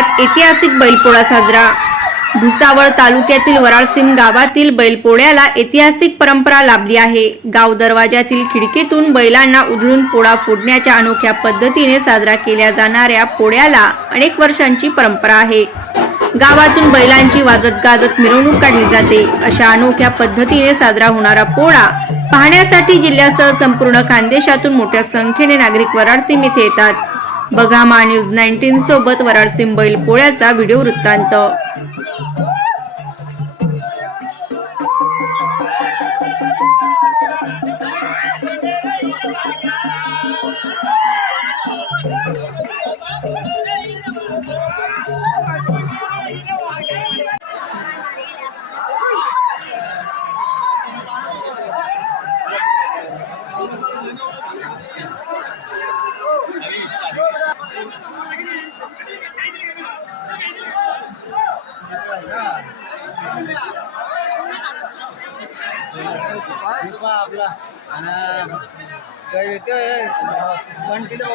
गावात ऐतिहासिक बैलपोळा साजरा. भुसावळ तालुक्यातील वराळसिम गावातील बैलपोळ्याला ऐतिहासिक परंपरा लाभली आहे. गाव दरवाजातील खिडकीतून बैलांना उधळून पोळा फोडण्याच्या अनोख्या पद्धतीने साजरा केल्या जाणाऱ्या पोळ्याला अनेक वर्षांची परंपरा आहे. गावातून बैलांची वाजत गाजत मिरवणूक काढली जाते. अशा अनोख्या पद्धतीने साजरा होणारा पोळा पाहण्यासाठी जिल्ह्यासह संपूर्ण खानदेशातून मोठ्या संख्येने नागरिक वराळसिम येथे येतात. बघा मा न्यूज नाईन्टीन सोबत वराडसीम बैल पोळ्याचा व्हिडिओ वृत्तांत. दीपा आपला. आणि काय येतो पंटीचं